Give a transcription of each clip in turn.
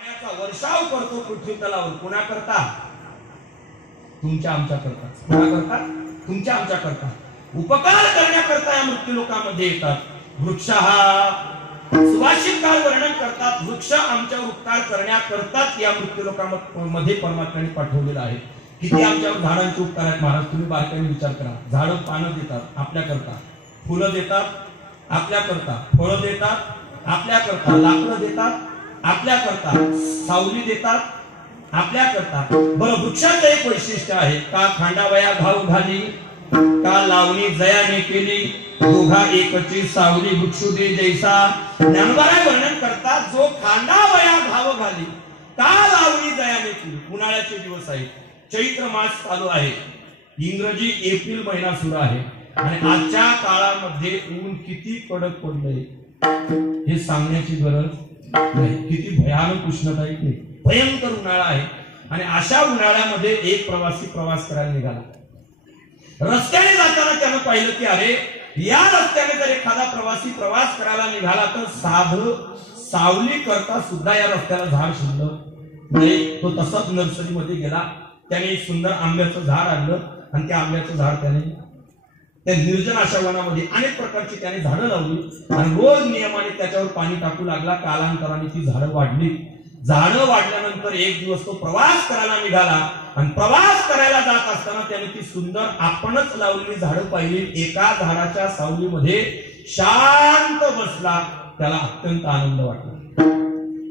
पाण्याचा वर्षाव करतो पृथ्वी तलावर. कुणा करता? तुमच्या आमच्या करता. कुणा करता? तुमच्या आमच्या करता. उपकार करण्याकरता या मृत्यू लोकांमध्ये येतात. वृक्ष हा सुभाषित काळ वर्णन करतात. वृक्ष आमच्यावर उपकार करण्याकरताच या मृत्यू लोकांमध्ये परमात्म्याने पाठवलेला आहे. किती आमच्यावर झाडांचे उपकार आहेत महाराज, तुम्ही बारकाईने विचार करा. झाडं पानं देतात आपल्याकरता, फुलं देतात आपल्याकरता, फळं देतात आपल्याकरता, लाकडं देतात आपल्याकरता, सावली देतात आपल्याकरता. बरं, वृक्षाचं एक वैशिष्ट्य आहे. का खांडावया घाव घाली, का लावणी जयाने केली, दोघा एकची सावली वृक्षू दे जैसा. ज्ञानोबा वर्णन करतात, जो खांडावया घाव घाली, का लावणी जयाने केली. उन्हाळ्याचे दिवस आहेत, चैत्र मास चालू आहे, इंग्रजी एप्रिल महिना सुरू आहे आणि आजच्या काळामध्ये ऊन किती कडक पडलंय हे सांगण्याची गरज नाही. किती भयानक उष्णता आहे, भयंकर उन्हाळा आहे. आणि अशा उन्हाळ्यामध्ये एक प्रवासी प्रवास करायला निघाला. रस्त्याने जाताना त्यानं पाहिलं की अरे, या रस्त्याने जर एखादा प्रवासी प्रवास करायला निघाला तर साधं सावली करता सुद्धा या रस्त्याला झाड शिरलं नाही. तो तसंच नर्सरीमध्ये गेला. त्याने एक सुंदर आंब्याचं झाड आणलं आणि त्या आंब्याचं झाड त्याने त्या निर्जन अशा वनामध्ये अनेक प्रकारची त्याने झाडं लावली आणि रोज नियमाने त्याच्यावर पाणी टाकू लागला. कालांतराने ती झाडं वाढली. झाडं वाढल्यानंतर एक दिवस तो प्रवास करायला निघाला आणि प्रवास करायला जात असताना त्याने ती सुंदर आपणच लावलेली झाडं पाहिली. एका झाडाच्या सावलीमध्ये शांत बसला. त्याला अत्यंत आनंद वाटला.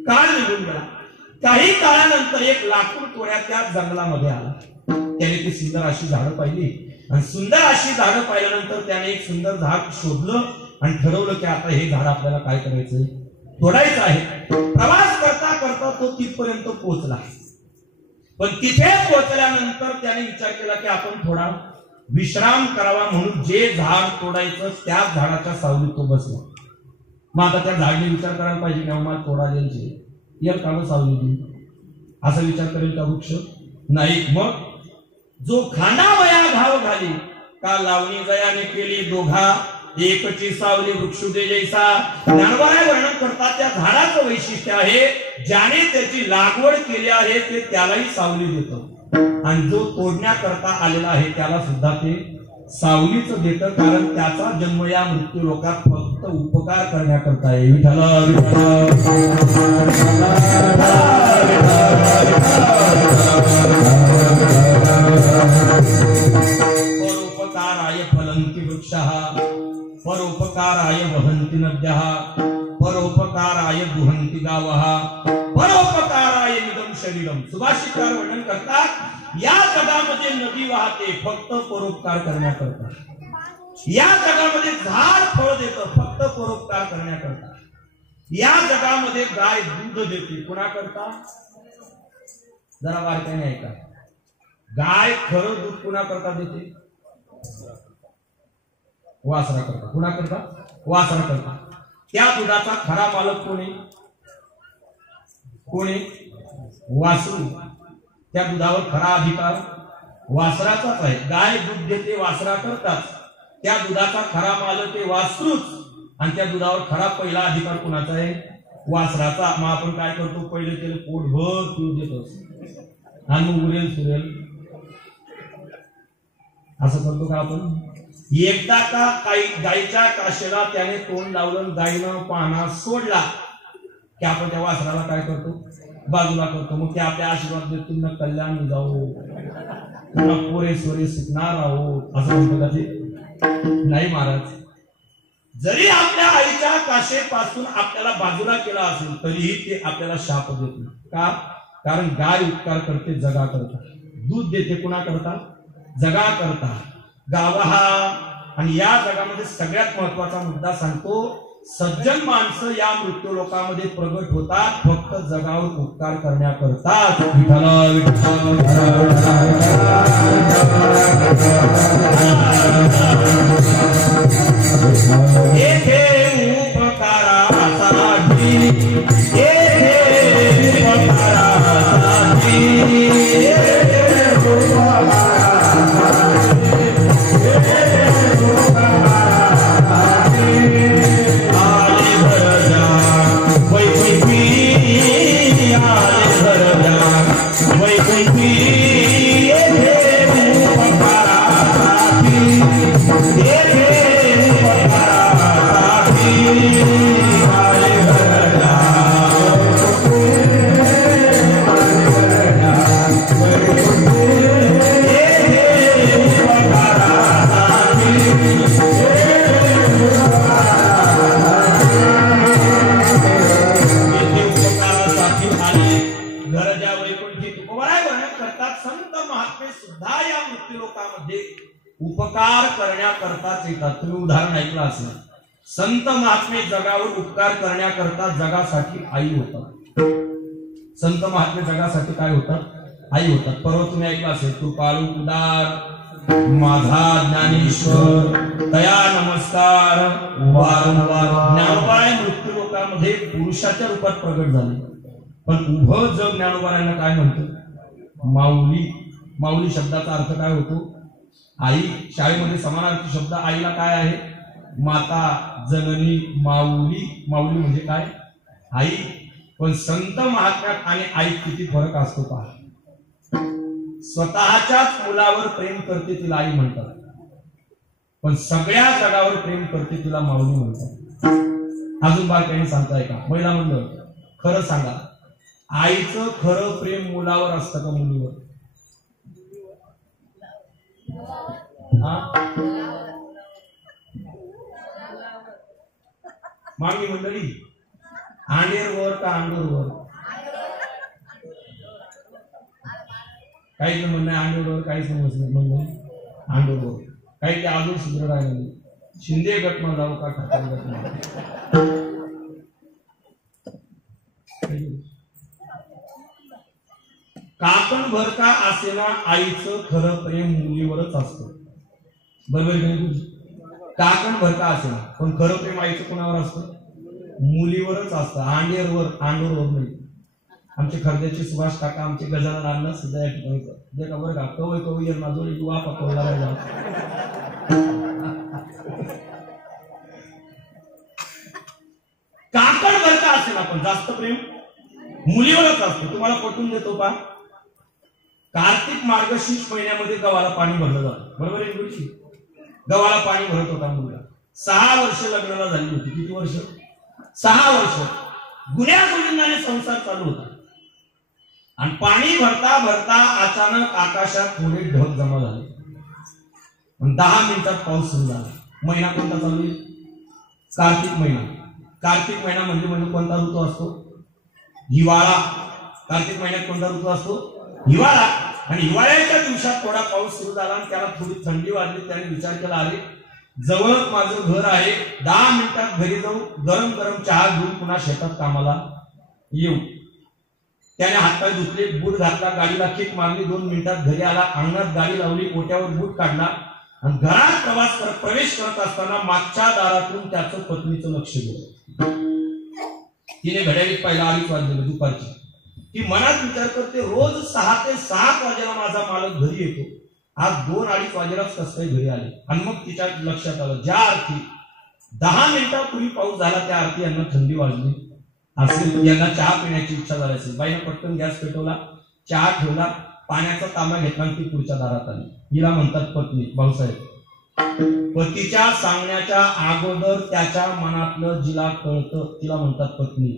काळ निघून गेला. काही काळानंतर एक लाकूड तोड्या त्या जंगलामध्ये आला. त्याने ती सुंदर अशी झाडं पाहिली आणि सुंदर अशी झाडं पाहिल्यानंतर त्याने एक सुंदर झाड शोधलं आणि ठरवलं की आता हे झाड आपल्याला काय करायचंय, तोडायचं आहे. प्रवास करता करता तो तिथपर्यंत पोहोचला. पण तिथे पोहोचल्यानंतर त्याने विचार केला की आपण थोडा विश्राम करावा, म्हणून जे झाड तोडायचं त्याच झाडाच्या सावलीत तो बसला. मग आता त्या झाडने विचार करायला पाहिजे की मला तोडा द्यायचे, या काळ सावली देईल असा विचार करेल का वृक्ष? नाही. मग जो खांडावया घाव घाली, का लावणी जयाने केली, दोघा एकची सावली वृक्षू दे जैसा. ज्ञानोबा वर्णन करतात त्या झाडाचं वैशिष्ट्य आहे, ज्याने त्याची लागवड केली आहे ते त्यालाही सावली देतं आणि जो तोडण्याकरता आलेला आहे त्याला सुद्धा ते सावलीच देतं. कारण त्याचा जन्म या मृत्यू लोकात फक्त उपकार करण्याकरता आहे. विठ्ठल परोपकाराय फलंती वृक्षः, परोपकाराय वहन्ति नद्यः, परोपकाराय दुहन्ति गावः, परोपकाराय इदं शरीरम. सुभाषितकार वर्णन करतात, या जगामध्ये नदी वाहते फक्त परोपकार करण्याकरता. या जगामध्ये झाड फळ देतं फक्त परोपकार करण्याकरता. या जगामध्ये गाय दूध देते कुणाकरता? जरा बारकाईने ऐका. गाय खरं दूध कुणाकरता देते? वासरा करता. कुणाकरता? वासरा करता. त्या दुधाचा खरा मालक कोणी? कोणी? वासरू. त्या दुधावर खरा अधिकार वासराचाच आहे. गाय दूध देते वासरा करतात, त्या दुधाचा खरा मालक आहे वासरूच आणि त्या दुधावर खरा पहिला अधिकार कुणाचा आहे? वासराचा. मग आपण काय करतो? पहिले त्याला पोटभर दूध देतो आणि मग उरेल सुरेल असं करतो का आपण? एकदा का काही गायीच्या काशेला त्याने तोंड लावलं, गायीनं पाना सोडला की आपण त्या वासराला काय करतो? बाजूला करतो. मग ते आपल्या आशीर्वाद देत तुम्ही कल्याण जाऊ, पुन्हा पोरे सोरे शिकणार आहोत असं म्हणतो का ते? नाही महाराज. जरी आपल्या आईच्या काशेपासून आपल्याला बाजूला केला असेल तरीही ते आपल्याला शाप देत नाही. का? कारण गाय उपकार करते जगा करता, दूध देते कुणा करता? जगा करता. गावा. आणि या जगामध्ये सगळ्यात महत्वाचा मुद्दा सांगतो, सज्जन माणसं या मृत्यू लोकांमध्ये प्रगट होतात फक्त जगावर उपकार करण्याकरताच. झाले घर ज्या वैकुंठी तुकोबाराय वर्णन करतात संत महात्मे सुद्धा या मृत्यूलोकामध्ये उपकार करण्याकरताच येतात. तुम्ही उदाहरण ऐकलं असेल, संत महात्मे जगावर उपकार करण्याकरता जगासाठी आई होतात. संत महात्मे जगासाठी काय होतात? आई होतात. परवा तुम्ही ऐकलं असेल, कृपाळू उदार माझा ज्ञानेश्वर दया नमस्कार वारंवार. ज्ञानोबाराय मृत्यू लोकामध्ये पुरुषाच्या रूपात प्रगट झाले, पण उभं जग ज्ञानोबारायांना काय म्हणतो? माऊली. माऊली शब्दाचा अर्थ काय होतो? आई. शाळेमध्ये समानार्थी शब्द आईला काय आहे? माता, जननी, माऊली. माऊली म्हणजे काय? आई. पण संत महात्म्यात आणि आई किती फरक असतो पहा. स्वतःच्याच मुलावर प्रेम करते तिला आई म्हणतात, पण सगळ्या जगावर प्रेम करते तिला माऊली म्हणतात. अजून बारकाईने सांगताय का? महिला म्हणलं खरं सांगा, आईचं खरं प्रेम मुलावर असतं का मुलीवर? मामी मंडळी, आंडेरवर का अंडोरवर? काहीच म्हणणं अंडोरवर, काहीच समजलं मंडळी अंडोरवर. काही ते अजून सुधर राहिले. शिंदे गट न जाऊ का ठाकर गट न? काकण भर का असेना आईचं खरं प्रेम मुलीवरच असतं. बरोबर आहे? काकण भर का असेना, पण खरं प्रेम आईचं कोणावर असतं? मुलीवरच असतं. आंडेरवर, अंडोरवर नाही. आमचे खर्द्याचे सुभाष काका, आमचे गजानन अण्णा सुद्धा या ठिकाणी जे का बरं का कवय कवय माझोळी युवा पकवला राहिला. काकण भर का असेना, पण जास्त प्रेम मुलीवरच असतं. तुम्हाला पटवून देतो पा. कार्तिक मार्गशीर्ष महिन्यामध्ये गव्हाला पाणी भरलं जातं. बरोबर आहे गुरुजी? गव्हाला पाणी भरत होता मुलगा. 6 वर्ष लग्नाला झाली होती. किती वर्ष? 6 वर्ष. गुन्ह्या गोविंदाने संसार चालू होता आणि पाणी भरता भरता अचानक आकाशात थोडे ढग जमा झाले. 10 मिनिटात पाऊस सुरू झाला. महिना कोणता चालू आहे? कार्तिक महिना. कार्तिक महिना म्हणजे कोणता ऋतू असतो? हिवाळा. कार्तिक महिन्यात कोणता ऋतू असतो? हिवाळा. आणि हिवाळ्याच्या दिवसात थोडा पाऊस सुरू झाला आणि त्याला थोडी थंडी वाजली. त्याने विचार केला, अरे जवळच माझं घर आहे, 10 मिनिटात घरी जाऊ, गरम गरम चहा घेऊन पुन्हा शेतात कामाला येऊ. त्याने हातपाय धुतले, बूट घातला, गाडीला किक मारली, 2 मिनिटात घरी आला. अंगणात गाडी लावली, ओट्यावर बूट काढला आणि घरात प्रवेश करत असताना मागच्या दारातून त्याचं पत्नीचं लक्ष गेलं. तिने घड्याळीत पहिला 2:30 वाजले दुपारची. ती मनात विचार करते, रोज 6 ते 7 वाजेला माझा मालक घरी येतो, आज 2-2:30 वाजेलाच कसं काही घरी आले. आणि मग तिच्या लक्षात आलं, ज्या अर्थी 10 मिनिटापूर्वी पाऊस झाला त्या अर्थी यांना थंडी वाजली असेल, यांना चहा पिण्याची इच्छा झाली असेल. बाईनं पटकन गॅस पेटवला, चहा ठेवला, पाण्याचा तांबा घेतला आणि ती पुढच्या दारात आली. हिला म्हणतात पत्नी. भाऊसाहेब, पतीच्या सांगण्याच्या अगोदर त्याच्या मनातलं जिला कळतं तिला म्हणतात पत्नी.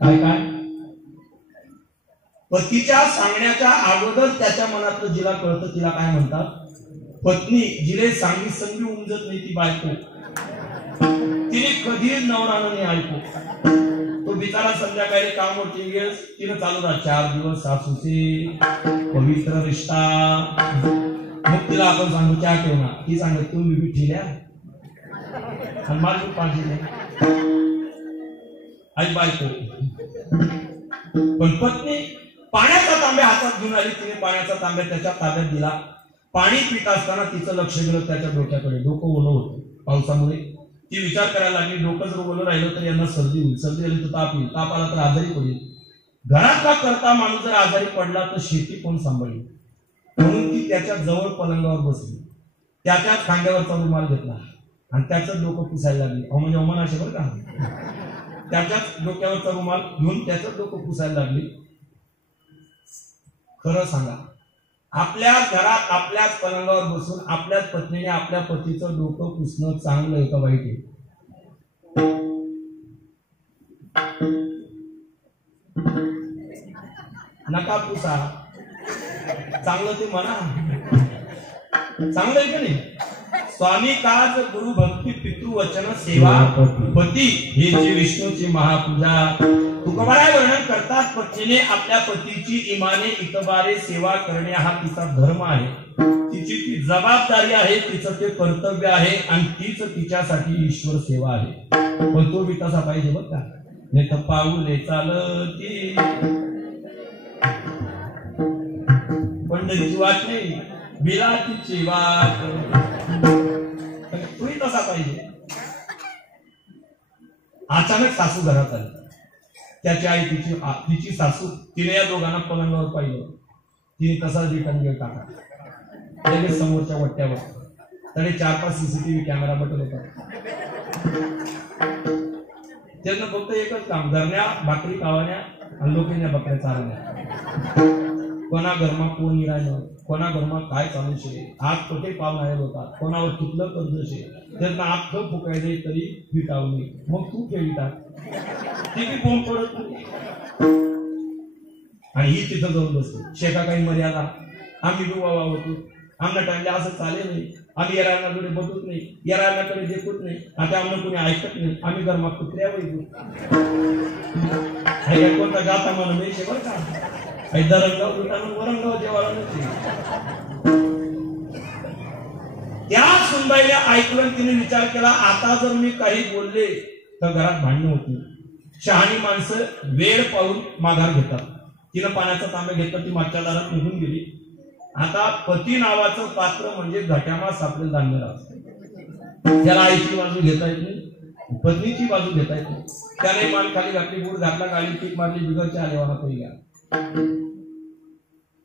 काय काय? पतीच्या सांगण्याच्या अगोदर त्याच्या मनातलं जिला कळतं तिला काय म्हणतात? पत्नी. जिले सांगी संगी उमजत नाही ती बायको. तिने कधी नवरानं नाही ऐकू. तो बिचारा संध्याकाळी कामावरती गेस, तिने चालू राहा 4 दिवस सासूचे पवित्र रिश्ता. मग तिला आपण सांगू चहा ठेव ना, ती सांगत तू मी ठेल्या आणि माझं पाहिजे आई बायको. पण पत्नी पाण्याचा तांब्या हातात घेऊन आली. तिने पाण्याचा तांब्या त्याच्या ताब्यात दिला. पाणी पित असताना तिचं लक्ष गेलं त्याच्या डोक्याकडे. डोकं ओलं होतं पावसामुळे. ती विचार करायला लागली, डोकं जर ओलं राहिलं तर यांना सर्दी होईल, सर्दी आली तर ताप येईल, ताप आला तर आजारी पडेल. घरातला करता माणूस जर आजारी पडला तर शेती कोण सांभाळेल? म्हणून ती त्याच्या जवळ पलंगावर बसली, त्याच्याच खांद्यावरचा रुमाल घेतला आणि त्याचं डोकं पुसायला लागली. म्हणजे अमन असे बरं का, त्याच्याच डोक्यावरचा रुमाल घेऊन त्याचं डोकं पुसायला लागली. खरं सांगा, आपल्या घरात आपल्याच पलंगावर बसून आपल्याच पत्नीने आपल्या पतीचं डोकं पुसणं चांगलं आहे का वाईट आहे? नका पुसा, चांगलं ते म्हणा. चांगलं आहे का नाही? स्वामी काज गुरु भक्ती पितृवचन सेवा पती हे जे विष्णूची महापूजा. तुकोबाराय वर्णन करतात, पत्नीने आपल्या पतीची इमाने इतबारे सेवा करणे हा तिचा धर्म आहे, तिची ती जबाबदारी आहे, तिचं ते कर्तव्य आहे आणि तीच तिच्यासाठी ईश्वर सेवा आहे. पण तो बी तसा पाहिजे बघ का, नाही तर पाऊले चालती पंढरीची वाट नाही, बिलातीची वाट. तोही तसा पाहिजे. अचानक सासू घरात आली, त्याची आई तिची सासू, तिने या दोघांना पलंगावर पाहिलं, तिने तसा रिटर्न गेट टाका लगेच समोरच्या वट्ट्यावर. तरी 4-5 CCTV कॅमेरा बटन होता. त्यांना फक्त एकच काम, घरण्या भाकरी खावाण्या आणि लोकांच्या बकऱ्या चालण्या. कोणा घरमा कोण निरायनं, कोणा घरमा काय चालू शे, आज कुठे पाहुणे होतात, कोणावर कितलं कर्ज शे, त्यांना अख्खं फुकायले तरी विटावणे. मग तू खेळी टाक, ती बी कोण पडत नाही. आणि ही तिथं जाऊन बसते. शेका काही मर्यादा, आम्ही बी वावा होतो, आमना टाइमला असं चालेल नाही, आम्ही येरांनाकडे बघत नाही, येरांनाकडे देखत नाही, आता आम्हाला कोणी ऐकत नाही, आम्ही घरमा कुत्र्या वैद्य कोणता जाता म्हणून नाही शे बरं का. दरंगाव विटाणून वरंगाव जेवायला नसते. त्या सुनबाईने ऐकलं, तिने विचार केला, आता जर मी काही बोलले तर घरात भांडणं होती. शहाणी माणसं वेळ पाहून माघार घेतात. तिनं पाण्याचा तांब्या घेतला, ती मागच्या दारात निघून गेली. आता पती नावाचं पात्र म्हणजे घट्यामा सापडेल धान्य असतं. त्याला आईची बाजू घेता येत नाही, पत्नीची बाजू घेता येत नाही. त्याने मान खाली घातली, बूट घातला, गाडी टीक मारली, बिगरच्या आलेवाना पहिल्या.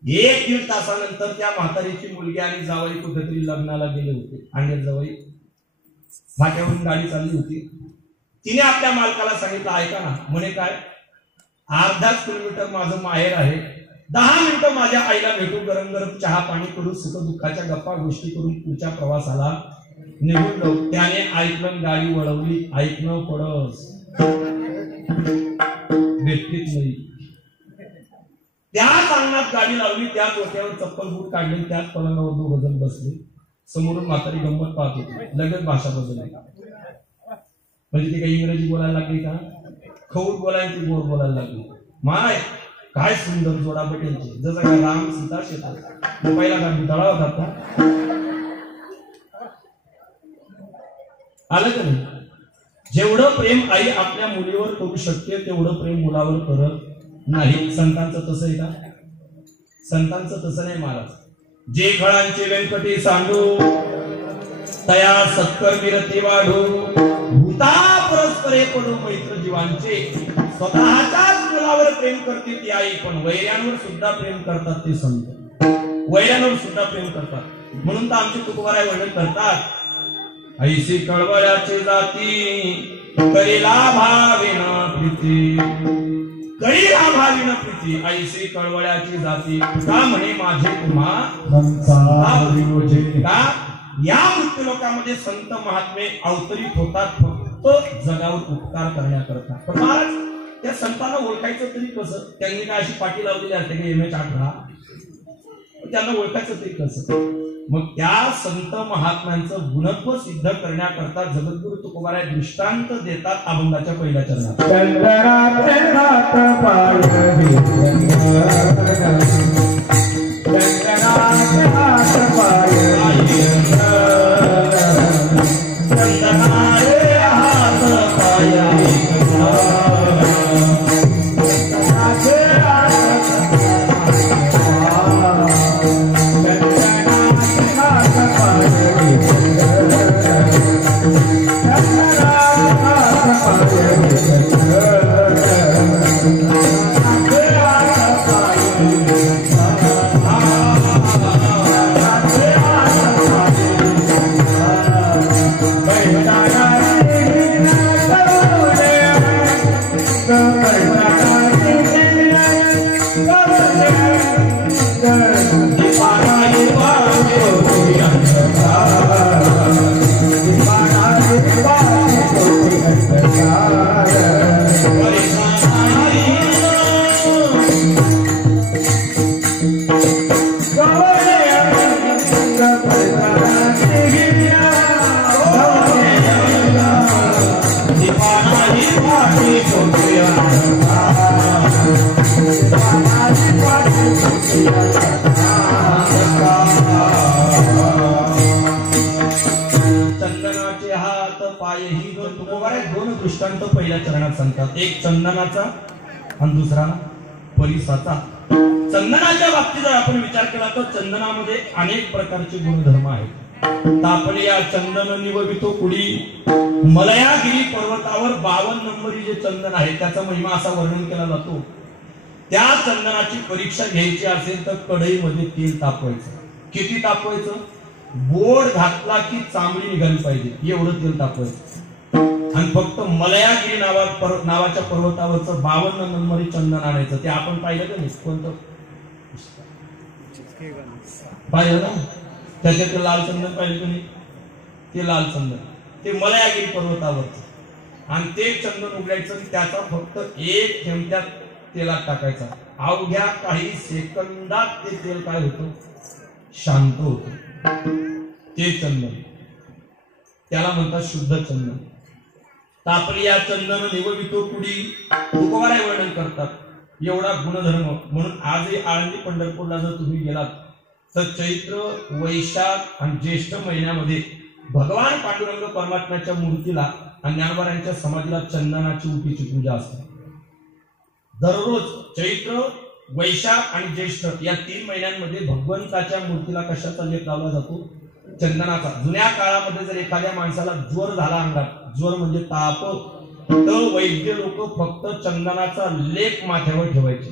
1-1.5 तासानंतर त्या म्हातारीची मुलगी आणि जावई कुठेतरी लग्नाला गेले होते. आणि जावई फाट्यावरून गाडी चालली होती. तिने आपल्या मालकाला सांगितलं, ऐका ना, म्हणे काय, अर्धाच किलोमीटर माझं माहेर आहे, 10 मिनिटं माझ्या आईला भेटू, गरम गरम चहा पाणी करून सुख दुःखाच्या गप्पा गोष्टी करून पुढच्या प्रवासाला निघून जाऊ. त्याने ऐकलं, गाडी वळवली. ऐकणं पडस भेटतीच नाही. त्याच अंगणात गाडी लावली, त्याच डोक्यावर चप्पल बूट काढले, त्याच पलंगावर 2 जण बसले. समोरून म्हातारी गंमत पाहत होती. लगेच भाषा बदलली. म्हणजे ती काही इंग्रजी बोलायला लागली का, खवूट बोलायला, ती गोड बोलायला लागली. माय काय सुंदर जोडा बटेलचे, जसं काय राम सीता शेतात. पहिला का बिटाळा होता का, आलं का नाही. जेवढं प्रेम आई आपल्या मुलीवर करू शकते तेवढं प्रेम मुलावर करत नाही. संतांचं तसं आहे का, संतांचं तसं नाही महाराज. जे फळांचे व्यंकटी सांडू, तया सत्कर विरती वाढू, भूता परस्परे पडू मैत्र जीवांचे. स्वतःच्याच मुलावर प्रेम करते ती आई, पण वैऱ्यांवर सुद्धा प्रेम करतात ते संत. वैऱ्यांवर सुद्धा प्रेम करतात. म्हणून तर आमचे तुकोबाराय वर्णन करतात, ऐसी कळवळ्याची जाती करीला भाविन प्रीती, करीला भाविन प्रीती, ऐसी कळवळ्याची जाती. तुका म्हणे माझे तुम्हा का, या मृत्यू लोकांमध्ये संत महात्मे अवतरित होतात फक्त जगावर उपकार करण्याकरता. पण महाराज त्या संतांना ओळखायचं तरी कसं, त्यांनी काय अशी पाठी लावलेली असते की MH18, त्यांना ओळखायचं तरी कसं. मग त्या संत महात्म्यांचं गुणत्व सिद्ध करण्याकरता जगद्गुरु तुकोबाराय दृष्टांत देतात अभंगाच्या पहिल्या चरणात. Thank you. चंदनाचे हात पायही दोन दृष्टांत पहिल्या चरणात सांगतात, एक चंदनाचा आणि दुसरा परिसाचा. चंदनाच्या बाबतीत जर आपण विचार केला तर चंदनामध्ये अनेक प्रकारचे गुणधर्म आहेत. तापले या चंदन निववितो कुडी, मलयागिरी पर्वतावर 52 नंबरी जे चंदन आहे त्याचा महिमा असा वर्णन केला जातो. त्या चंदनाची परीक्षा घ्यायची असेल तर कढईमध्ये तेल तापवायचं. किती तापवायचं? बोट घातला की चांबडी निघाली पाहिजे एवढं तेल तापवायचं. आणि फक्त मलयागिरी नावाच्या पर्वतावरचं 52 नंबरी चंदन आणायचं. ते आपण पाहिलं का नाही? कोणतं पाहिलं ना? त्याच्यात लाल चंदन पाहिलं का नाही? ते लाल चंदन ते मलयागिरी पर्वतावरचं. आणि ते चंदन उघडायचं, त्याचा फक्त एक थेंब त्या तेलात टाकायचा. अवघ्या काही सेकंदात ते तेल काय होतं? शांत होतं. ते चंदन त्याला म्हणतात शुद्ध चंदन. तापली या चंदन निववितो कुडी, तुकोबाराय वर्णन करतात एवढा गुणधर्म. म्हणून आजही आळंदी पंढरपूरला जर तुम्ही गेलात तर चैत्र, वैशाख आणि ज्येष्ठ महिन्यामध्ये भगवान पांडुरंग परमात्म्याच्या मूर्तीला आणि ज्ञानोबारायांच्या समाधीला चंदनाची उटीची पूजा असते. दररोज चैत्र, वैशाख आणि ज्येष्ठ या 3 महिन्यांमध्ये भगवंताच्या मूर्तीला कशाचा लेप लावला जातो? चंदनाचा. जुन्या काळामध्ये जर एखाद्या माणसाला ज्वर झाला, अंगात ज्वर म्हणजे ताप, तर वैद्य लोक फक्त चंदनाचा लेप माथ्यावर ठेवायचे.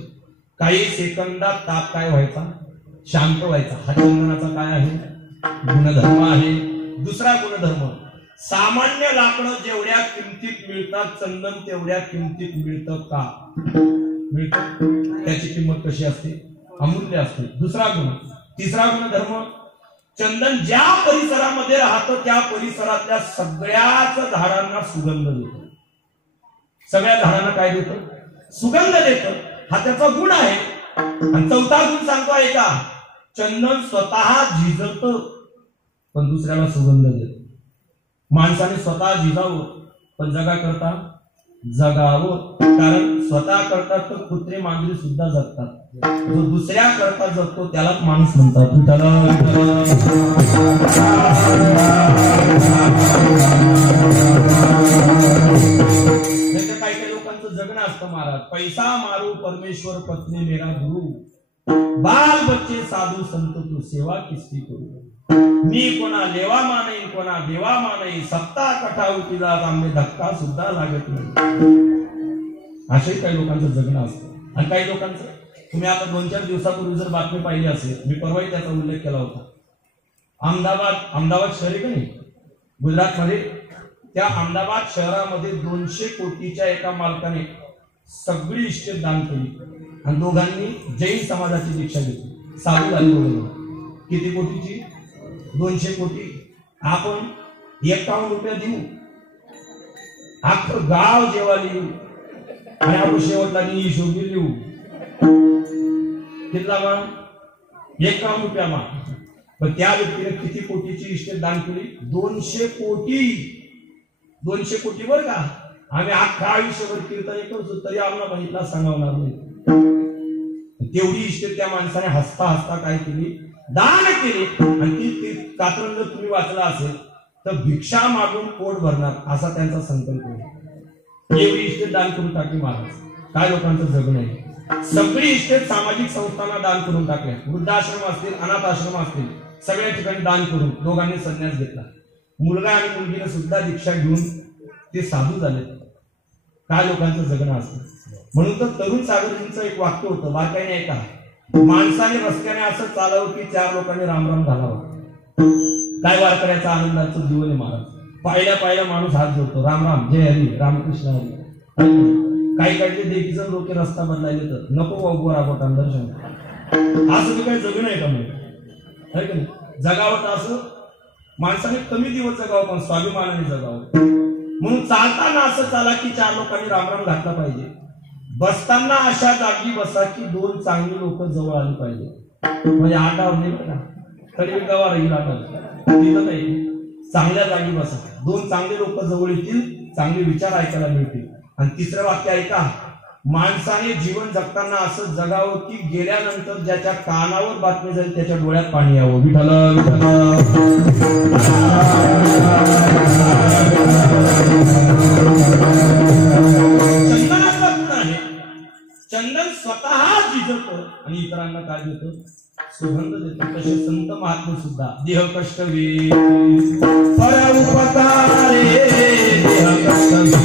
काही सेकंदात ताप काय व्हायचा? शांत व्हायचा. हा चंदनाचा काय आहे? गुणधर्म आहे. दुसरा गुणधर्म, सामान्य लाकडं जेवढ्या किमतीत मिळतात चंदन तेवढ्या किमतीत मिळतं का? मिळतं. त्याची किंमत कशी असते? अमूल्य असते. दुसरा गुण. तिसरा गुणधर्म, चंदन ज्या परिसरामध्ये राहतं त्या परिसरातल्या सगळ्याच झाडांना सुगंध देतं. सगळ्या झाडांना काय देतं? सुगंध देतं. हा त्याचा गुण आहे. आणि चौथा गुण सांगतो आहे का? चंदन स्वतः झिजत पण दुसऱ्याला सुगंध देत. माणसाने स्वतः झिजावं पण जगा करता जगावं. कारण स्वतः करतात तर कुत्रे मांजरी सुद्धा जगतात. जो दुसऱ्या करता जगतो त्यालाच माणूस म्हणतात. काही काही लोकांचं जगणं असतं महाराज. पैसा मारू परमेश्वर पत्नी मेरा गुरु, बाल बच्चे साधू संत तू सेवा किसकी करू. मी कोणा लेवा मानई कोणा देवा मानई, सत्ता कठावतीला आम्ही धक्का सुद्धा लागत नाही. अशाही काही लोकांचं जगणं असतं. आणि काही लोकांचं, तुम्ही आता 2-4 दिवसापूर्वी जर बातमी पाहिली असेल, मी परवाही त्याचा उल्लेख केला होता. अहमदाबाद शहर आहे का नाही, गुजरातमध्ये, त्या अहमदाबाद शहरामध्ये 200 कोटीच्या एका मालकाने सगळी इस्टेट दान केली आणि दोघांनी जैन समाजाची दीक्षा घेतली. साधू झाली दोघं. किती कोटीची? 200 कोटी. आपण 51 रुपये देऊ, अख्खं गाव जेव्हा लिहू आणि आपण शेवटला हिशोब लिहू. कितला मान? 51 रुपया मान. पण त्या व्यक्तीने किती कोटीची इस्टेट दान केली? 200 कोटी. 200 कोटी बर का. आम्ही अख्खा आयुष्यभर कीर्तन करतो तरी आम्हाला बघितला सांगवणार नाही. तेवढी इस्टेट त्या माणसाने हसता हसता काय केली? दान केली. आणि ती कात्रण जर तुम्ही वाचला असेल तर भिक्षा मागून पोट भरणार असा त्यांचा संकल्प आहे. एवढी इस्टेट दान करून टाकली महाराज. काय लोकांचं जगणं आहे. सगळी इस्टेट सामाजिक संस्थांना दान करून टाकल्या. वृद्धाश्रम असतील, अनाथ आश्रम असतील, सगळ्या ठिकाणी दान करून दोघांनी संन्यास घेतला. मुलगा आणि मुलगीने सुद्धा दीक्षा घेऊन ते साधू झाले. काय लोकांचं जगणं असतं. म्हणून तर तरुण सागरजींचं एक वाक्य होतं, बारकाईने ऐका. माणसाने रस्त्याने असं चालावं की 4 लोकांनी रामराम घालावं. काय वारकऱ्याचा आनंदाचं जीवन आहे महाराज. पाहिल्या माणूस हात जोडतो, राम राम, जय हरी, रामकृष्ण हरी. काही काही देखील लोक रस्ता बदलायले तर नको बाबू राबवता दर्शन. असं काही जगणं आहे का म्हणजे? जगावं तर असं माणसाने कमी दिवस जगावं पण स्वाभिमानाने जगावं. म्हणून चालताना असं चाला की 4 लोकांनी रामराम घातला पाहिजे. बसताना अशा जागी बसा की 2 चांगली लोक जवळ आली पाहिजे. म्हणजे आटाव नाही बघा तरी गावा राहील तिथं नाही. चांगल्या जागी बसा, 2 चांगले लोक जवळ येतील, चांगले विचार ऐकायला मिळतील. आणि तिसरं वाक्य ऐका, माणसाने जीवन जगताना असं जगावं की गेल्यानंतर ज्याच्या कानावर बातमी जाईल त्याच्या डोळ्यात पाणी यावं. विठ्ठल चंदनाचा गुण आहे. चंदन स्वतः झिजत आणि इतरांना काय देतं? सुगंध देतो. तसे संत महात्मे सुद्धा देह कष्ट वे परोपकारे देह कष्ट वे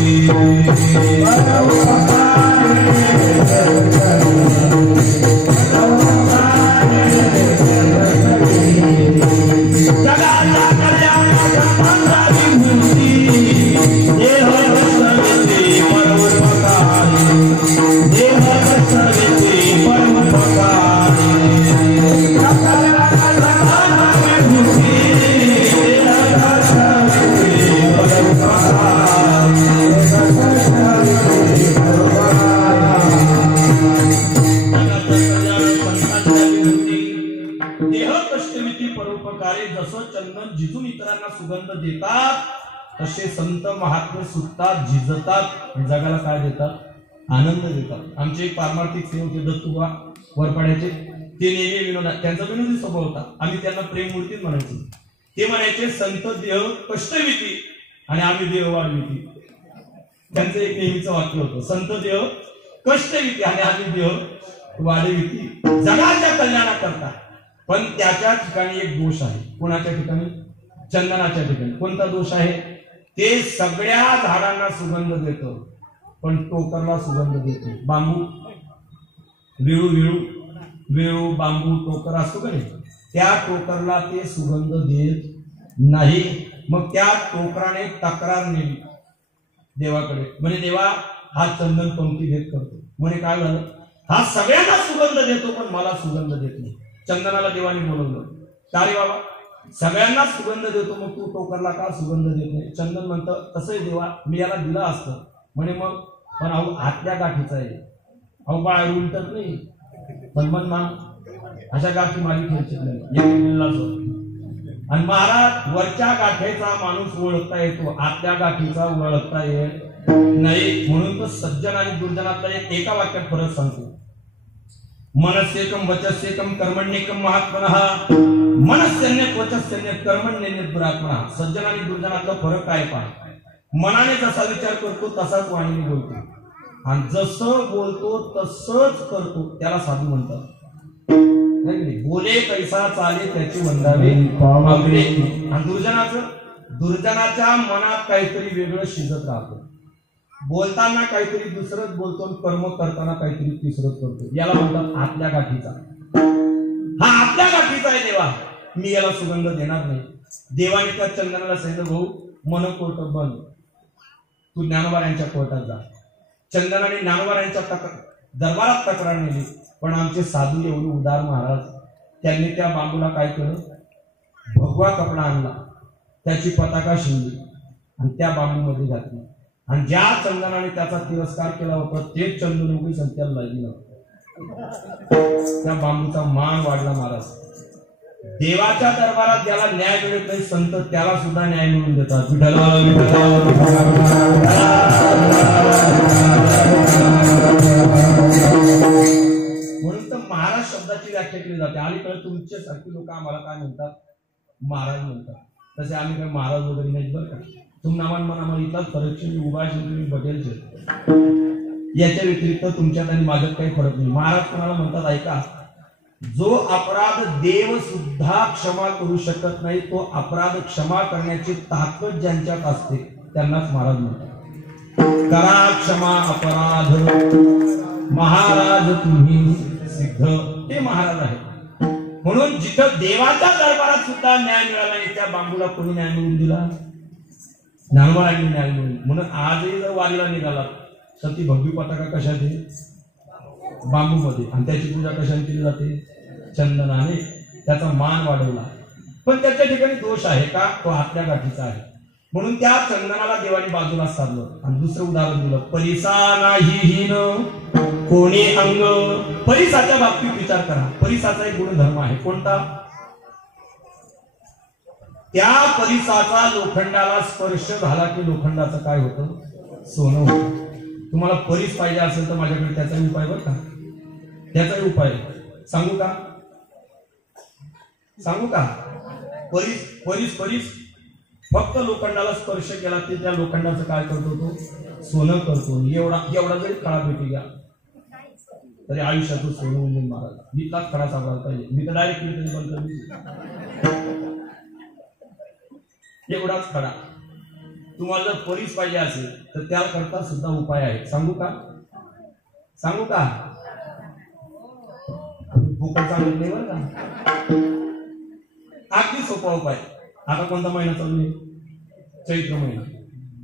जिजून इतरांना सुगंध देतात तसे संत महात्मे सुटतात, झिजतात, जगाला काय देतात? आनंद देतात. आमचे एक पारमार्थिक सेवक दत्तुबा वरपाड्याचे, ते नेहमी विनोदात, त्यांचा विनोदी स्वभाव होता. आम्ही त्यांना प्रेममूर्ती म्हणायचो. ते म्हणायचे संत देह कष्टविती आणि आम्ही देह वाढविती. त्यांचं एक नेहमीचं वाक्य होतं, संत देह कष्टविती आणि आम्ही देह वाढविती, जगाच्या कल्याणाकरता. पण त्याच्या ठिकाणी एक दोष आहे. कोणाच्या ठिकाणी? चंदनाच्या ठिकाणी. कोणता दोष आहे? ते सगळ्या झाडांना सुगंध देतो पण टोकरला सुगंध देतो. बांबू, विळू विळू विळू बांबू टोकर असतो का नाही, त्या टोकरला ते सुगंध देत नाही. मग त्या टोकराने तक्रार नेली देवाकडे, म्हणजे देवा हा चंदन पंक्ती देत करतो. म्हणे काय झालं? हा सगळ्यांना सुगंध देतो पण मला सुगंध देत नाही. चंदनाला देवाने बोलवलं, का रे बाबा सगळ्यांना सुगंध देतो मग तू टोकरला का सुगंध देत नाही? चंदन म्हणतं, तसंही देवा मी याला दिलं असतं. म्हणे मग पण अहो आतल्या गाठीचा आहे, अहो बाहेर उलटत नाही. पण मन ना अशा गाठी मागे ठेवायची नाही. आणि महाराज वरच्या गाठीचा माणूस ओळखता येतो, आतल्या गाठीचा ओळखता येत नाही. म्हणून तो सज्जन आणि दुर्जनातला एका वाक्यात फरक सांगतो. मनस्येकम वचस्येकम कर्मण्येकम महात्मनः मनस्यन्य वचस्यन्य कर्मण्यन्य दुरात्मनः. सज्जन आणि दुर्जनातला फरक काय पहा. मनाने जसा विचार करतो तसाच वाणीने बोलतो, आणि जसं बोलतो तसंच करतो त्याला साधू म्हणतात. बोले कैसा चाले त्याची वंदावे पावले. आणि दुर्जनाच्या मनात काहीतरी वेगळं शिजत राहतं. बोलताना काहीतरी दुसरंच बोलतो, कर्म करताना काहीतरी तिसरंच करतो. याला म्हणतात आतल्या गाठीचा. हा आतल्या गाठीचा आहे देवा, मी याला सुगंध देणार नाही. देवाने त्या चंदनाला सांगितलं, भाऊ मन कोर्ट बंद, तू ज्ञानोबारांच्या कोर्टात जा. चंदनाने ज्ञानोबारांच्या दरबारात तक्रार नेली. पण आमचे साधू एवढे उदार महाराज, त्यांनी त्या बांबूला काय केलं? भगवा कपडा आणला, त्याची पताका शिवली आणि त्या बांबूमध्ये घातली. आणि ज्या चंदनाने त्याचा तिरस्कार केला होता तेच चंदन उभी संत्याला लागली. त्या बांबूचा मान वाढला महाराज. देवाच्या दरबारात ज्याला न्याय मिळत नाही संत त्याला सुद्धा न्याय मिळवून देतात. म्हणून तर महाराज शब्दाची व्याख्या केली जाते. अलीकडे तुमचे सारखी लोक आम्हाला काय म्हणतात? महाराज म्हणतात. तसे आम्ही काही महाराज वगैरे नाही बरं का. तुम नामान मनामध्ये इथलाच फरक उभा तुम्ही बटेल याच्या व्यतिरिक्त तुमच्यात आणि माझ्यात काही फरक नाही. महाराज कोणाला म्हणतात ऐका, जो अपराध देव सुद्धा क्षमा करू शकत नाही तो अपराध क्षमा करण्याची ताकद ज्यांच्यात असते त्यांनाच महाराज म्हणतात. करा क्षमा अपराध महाराज तुम्ही सिद्ध, ते महाराज आहेत. म्हणून जिथं देवाच्या दरबारात सुद्धा न्याय मिळाला नाही त्या बांबूला कोणी न्याय मिळवून दिला? ज्ञानोबारांनी न्याय मिळवून. म्हणून आजही जर वारीला निघाला तर ती भगवी पताका कशात आहे? बांबूमध्ये. आणि त्याची पूजा कशाने केली जाते? चंदनाने. त्याचा मान वाढवला. पण त्याच्या ठिकाणी दोष आहे का? तो आतल्या गाठीचा आहे. म्हणून त्या चंदनाला देवाने बाजूला साधलं. आणि दुसरं उदाहरण दिलं, परिसा नाही हीन कोणी अंग. परिसाच्या बाबतीत विचार करा. परिसाचा एक गुणधर्म आहे. कोणता? त्या परिसाचा लोखंडाला स्पर्श झाला की लोखंडाचं काय होतं? सोनं होतं. तुम्हाला परीस पाहिजे असेल तर माझ्याकडे त्याचा उपाय बरं का, त्याचा उपाय सांगू का? सांगू का? परीस परीस परीस फक्त लोखंडाला स्पर्श केला ते त्या लोखंडाचं काय करतो तो सोनं करतो. एवढा एवढा जरी खडा भेटी घ्या तरी आयुष्यातून सोनं उडून मारायला इथलाच खडा सापडायला पाहिजे. मी तर डायरेक्ट बंद एवढाच खडा. तुम्हाला जर परीस पाहिजे असेल तर त्याकरता सुद्धा उपाय आहे. सांगू का? सांगू का? भूकचा निर्णय बरं का, अगदी सोपा उपाय. आता कोणता महिना चालू आहे? चैत्र महिना.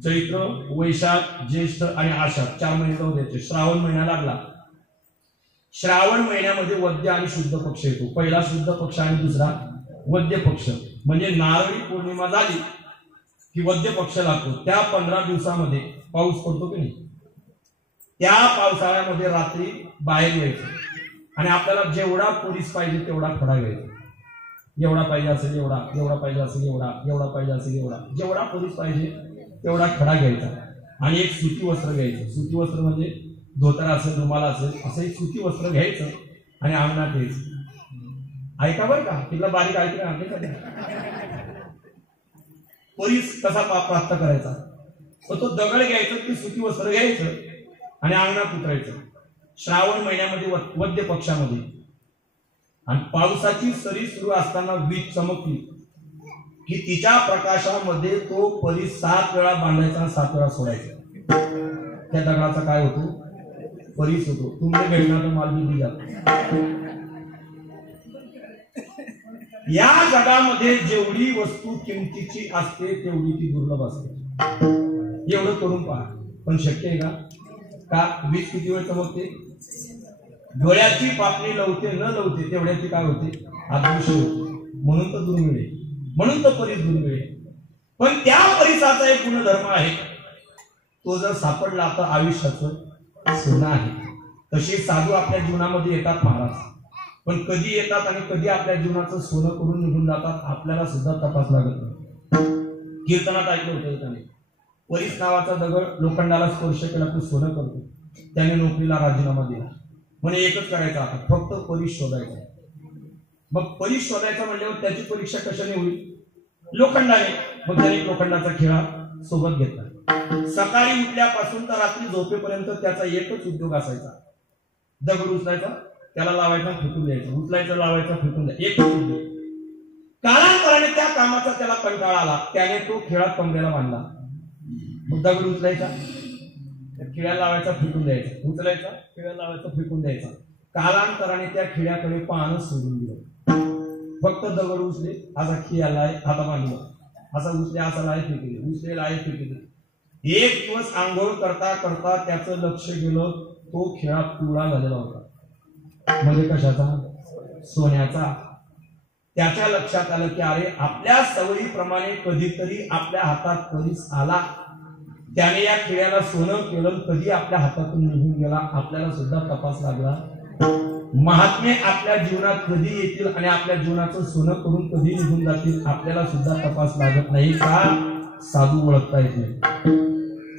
चैत्र, वैशाख, ज्येष्ठ आणि आषाढ 4 महिने जाऊ द्यायचे. श्रावण महिना लागला. श्रावण महिन्यामध्ये वद्य आणि शुद्ध पक्ष येतो. पहिला शुद्ध पक्ष आणि दुसरा वद्य पक्ष. म्हणजे नारळी पौर्णिमा झाली की वद्य पक्ष लागतो. त्या 15 दिवसामध्ये पाऊस पडतो की नाही? त्या पावसाळ्यामध्ये रात्री बाहेर यायचं आणि आपल्याला जेवढा पोलीस पाहिजे तेवढा खडा घ्यायचा. एवढा पाहिजे असेल एवढा, एवढा पाहिजे असेल एवढा, एवढा पाहिजे असेल एवढा, जेवढा पोलीस पाहिजे तेवढा खडा घ्यायचा. आणि एक सुती वस्त्र घ्यायचं. सुती वस्त्र म्हणजे धोतर असेल, रुमाला असेल, असं एक सुती वस्त्र घ्यायचं आणि अंगणात यायचं. ऐका बरं का, तिला बारीक ऐकलं. पोलीस कसा प्राप्त करायचा? तो दगड घ्यायचं, ती सुती वस्त्र घ्यायचं आणि अंगणात उतरायचं. श्रावण महिन्यामध्ये वद्य पक्षामध्ये आणि पावसाची सरी सुरू असताना वीज चमकली की तिच्या प्रकाशामध्ये तो पोलीस 7 वेळा बांधायचा आणि 7 वेळा सोडायचा. त्या दगडाचा काय होतो? परीस होतो. तुमच्या भेटण्याचा माल दिली जातो. या जगामध्ये जेवढी वस्तू किमतीची असते तेवढी ती दुर्लभ असते. एवढं करून पहा. पण शक्य आहे का? का? वीज किती वेळ चमकते? डोळ्याची पापणी लवते न लवते तेवढ्याची काय होते? अदृश्य होते. म्हणून तर दुर्मिळ आहे. म्हणून तर परीस दुर्मिळ आहे. पण त्या परीसाचा एक गुणधर्म आहे, तो जर सापडला तर आयुष्याचं सोनं आहे. तसे साधू आपल्या जीवनामध्ये येतात महाराज, पण कधी येतात आणि कधी आपल्या जीवनाचं सोनं करून निघून जातात आपल्याला सुद्धा तपास लागत नाही. कीर्तनात ऐकलं होतं त्याने, परीस नावाचा दगड लोखंडाला स्पर्श केला तो सोनं करतो. त्याने नोकरीला राजीनामा दिला. म्हणजे एकच करायचं आता, फक्त परीस शोधायचा. मग परीस शोधायचा म्हणल्यावर त्याची परीक्षा कशाने होईल? लोखंडाने. मग त्याने लोखंडाचा खिळा सोबत घेतला. सकाळी उठल्यापासून तर रात्री झोपेपर्यंत त्याचा एकच उद्योग असायचा. दगड उचलायचा, त्याला लावायचा, फेकून द्यायचा, उचलायचं, लावायचा, फेकून द्यायचा, एकच उद्योग. कालांतराने त्या कामाचा त्याला कंटाळा आला. त्याने तो खिळा कमरेला बांधला. मग दगड उचलायचा, खिळ्याला लावायचा, फेकून द्यायचा, उचलायचा, खिळ्याला लावायचा, फेकून द्यायचा. कालांतराने त्या खिळ्याकडे पाहणं सोडून दिलं. फक्त दगड उचले, असा खिळ्याला हाता बांधला, असा उचले, असा लाय फेकले, उचले, लाय फेकले. एक दिवस आंघोळ करता करता त्याचं लक्ष गेलं, तो खिळा पिवळा झालेला होता. म्हणजे कशाचा? सोन्याचा. त्याच्या लक्षात आलं की अरे, आपल्या सवयीप्रमाणे कधीतरी आपल्या हातात परीस आला, त्याने या खिळ्याला सोनं केलं, कधी आपल्या हातातून निघून गेला आपल्याला सुद्धा तपास लागला. महात्मे आपल्या जीवनात कधी येतील आणि आपल्या जीवनाचं सोनं करून कधी निघून जातील आपल्याला सुद्धा तपास लागत नाही का? साधू ओळखता येत नाही.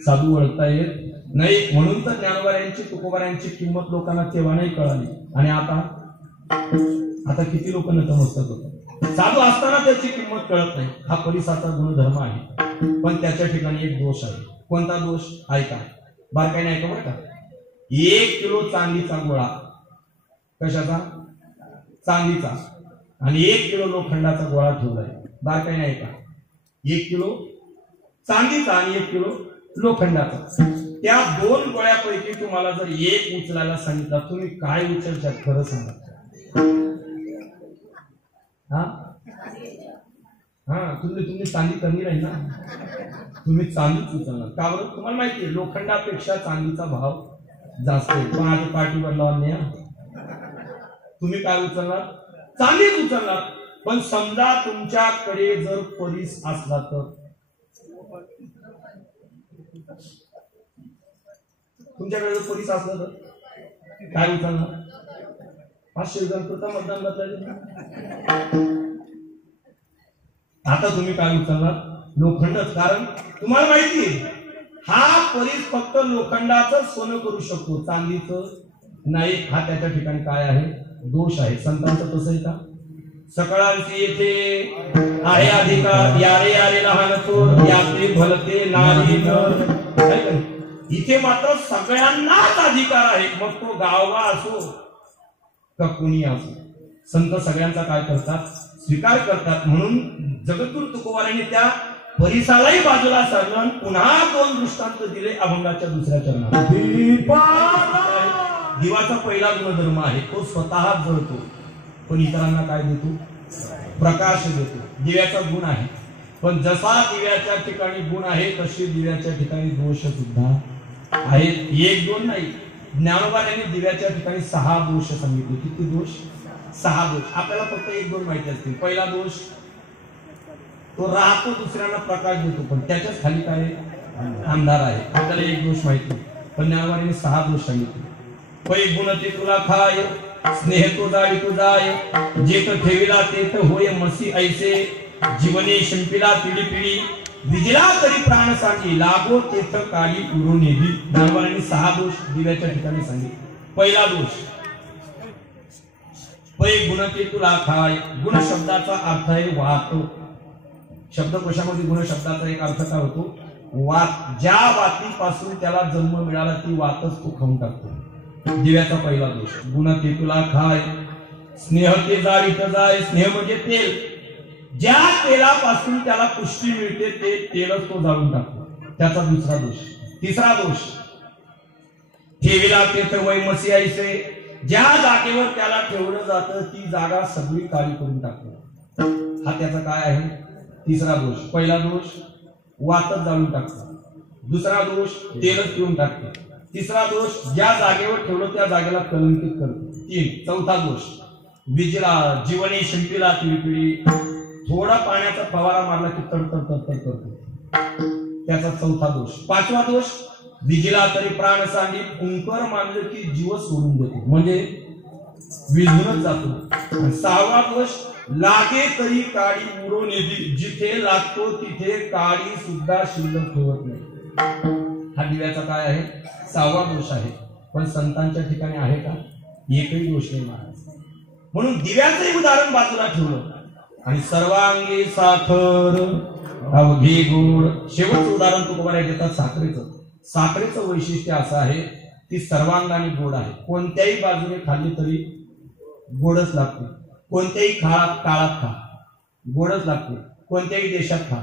साधू ओळखता येत नाही. म्हणून तर ज्ञानोबाऱ्यांची, तुकोबाऱ्यांची किंमत लोकांना तेव्हा नाही कळाली. आणि आता किती लोक नतमस्तक होतात. साधू असताना त्याची किंमत कळत नाही. हा परीसाचा गुणधर्म आहे. पण त्याच्या ठिकाणी एक दोष आहे. कोणता दोष? ऐका, बारकाईने ऐका बरं का. 1 किलो चांदीचा गोळा. कशाचा? चांदीचा. आणि 1 किलो लोखंडाचा गोळा ठेवलाय. बारकाईने ऐका. 1 किलो चांदीचा आणि 1 किलो लोखंडाचा. त्या 2 गोळ्यापैकी तुम्हाला जर एक उचलायला सांगितला, तुम्ही काय उचलशाल? खरं सांगा. तुम्ही चांदी कमी राहील ना, तुम्ही चांदीच उचलणार. का बरं? तुम्हाला माहिती आहे लोखंडापेक्षा चांदीचा भाव जास्त आहे. पण आता पार्टी बदलावा नाही. तुम्ही काय उचलणार? चांदीच उचलणार. पण समजा तुमच्याकडे जर परीस असला तर, तुमच्याकडे जर परीस असला तर काय उचलणार? 500 जण मतदान बदलायचं. आता तुम्ही काय उचलणार? लोखंडच. कारण तुम्हाला माहिती आहे हा परीस फक्त लोखंडाचं सोनं करू शकतो, चांदीचं नाही. हा त्याच्या ठिकाणी काय आहे? दोष आहे. संतांचं तसं आहे का? सकळांची येथे आहे अधिकार, यारे यारे लहान थोर, याचे भलते नारी नर. इथे मात्र सगळ्यांनाच अधिकार आहे, मग तो गावगा असो का कुणी असो. संत सगळ्यांचा काय करतात? स्वीकार करतात. म्हणून जगद्गुरु तुकोबारायांनी त्या परिसालाही बाजूला सारलं, पुन्हा 2 दृष्टांत दिले अभंगाच्या दुसऱ्या चरणात. दिवाचा पहिला गुणधर्म आहे, तो स्वतः जळतो पण इतरांना काय देतो? प्रकाश देतो. दिव्याचा गुण आहे, पण जसा दिव्याच्या ठिकाणी गुण आहे तसे दिव्याच्या ठिकाणी दोष सुद्धा आहेत. 1-2 नाही, ज्ञानोबा यांनी दिव्याच्या ठिकाणी 6 दोष सांगितले. किती दोष? 6 दोष. आपल्याला फक्त 1-2 माहिती असतील. पहिला दोष, तो राहतो दुसऱ्यांना प्रकाश देतो पण त्याच्याच खाली काय अंधार आहे. आपल्याला 1 दोष माहिती, पण ज्ञानोबा यांनी 6 दोष सांगितले. पै गुण ते तुला खाय, स्नेह तो जाळी तो जाय, जेथ ठेविला तेथ होय मसी ऐसे, जीवने शिंपिला पिढी पिढी, विजिला तरी प्राण सांगी, लागो तेथ काळी उरो नेदी. ज्ञानोबांनी 6 दोष दिव्याच्या ठिकाणी सांगितले. पहिला दोष, पै गुण ते तुला खाय. गुण शब्दाचा अर्थ आहे वात. शब्दकोशामध्ये गुण शब्दाचा एक अर्थ काय होतो? वात. ज्या वातीपासून त्याला जन्म मिळाला ती वातच तो खाऊन टाकतो. दिव्याचा पहिला दोष. गुण ते तुला खाय, स्नेह ते जाळीत जाय. स्नेह म्हणजे तेल. ज्या तेलापासून त्याला पुष्टी मिळते ते तेलच तो जाळून टाकतो. त्याचा दुसरा दोष. तिसरा दोष, ठेविला तेथ वैमसी ऐसे. ज्या जागेवर त्याला ठेवलं जातं ती जागा सगळी काळी करून टाकतो. हा त्याचा काय आहे? तिसरा दोष. पहिला दोष, वातच जाळून टाकतो. दुसरा दोष, तेलच पिऊन टाकतो. तिसरा दोष, ज्या जागेवर ठेवलं त्या जागेला कलंकित करतो. 3. चौथा दोष, विजिला जीवने शिंपीला पिढी. थोडा पाण्याचा फवारा मारला की तडतड तडतड करतो. त्याचा चौथा दोष. 5वा दोष, विजिला तरी प्राण सांगी. कुंकर मानलं की जीव सोडून देतो, म्हणजे विझूनच जातो. 6वा दोष, लागे तरी काळी उरो नेदी. जिथे लागतो तिथे काळी सुद्धा शिल्लक ठेवत नाही. हा दिव्याचा काय आहे? 6वा दोष आहे. पण संतांच्या ठिकाणी आहे का? एकही दोष नाही महाराज. म्हणून दिव्याचं उदाहरण बाजूला ठेवलं आणि सर्वांगी साखर अवघी गोड. शेवटचं उदाहरण तुकोबाराय देतात साखरेचं. साखरेचं वैशिष्ट्य असं आहे, ती सर्वांगाने गोड आहे. कोणत्याही बाजूने खाल्ली तरी गोडच लागते. कोणत्याही काळात खा गोडच लागते. कोणत्याही देशात खा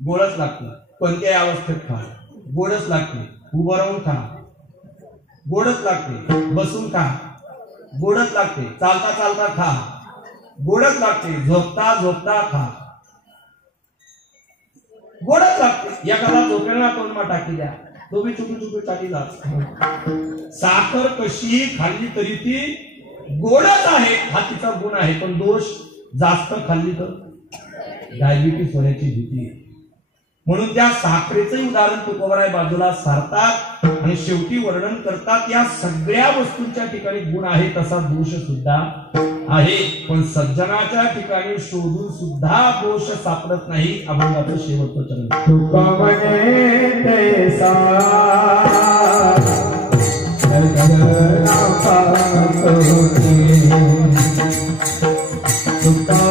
गोडच लागते. कोणत्याही अवस्थेत खा गोडच लागते. उभं राहून खा गोडच लागते. बसून खा गोडच लागते. चालता चालता खा गोडच लागते. झोपता झोपता खा गोडच लागते. एखादा झोपेला तोंडमा टाकी द्या, तो बी चुकी चुकी टाकी जात. साखर कशी खाल्ली तरी ती गोडच आहे, हा तिचा गुण आहे. पण दोष, जास्त खाल्ली तर डायबिटीस होण्याची भीती. म्हणून त्या साखरेचं उदाहरण तुकोबाराय बाजूला सारतात आणि शेवटी वर्णन करतात. या सगळ्या वस्तूंच्या ठिकाणी गुण आहे तसा दोष सुद्धा आहे. पण सज्जनाच्या ठिकाणी शोधून सुद्धा दोष सापडत नाही. अभंगाचं शेवटचं चरण. तुका म्हणे तैसा तुका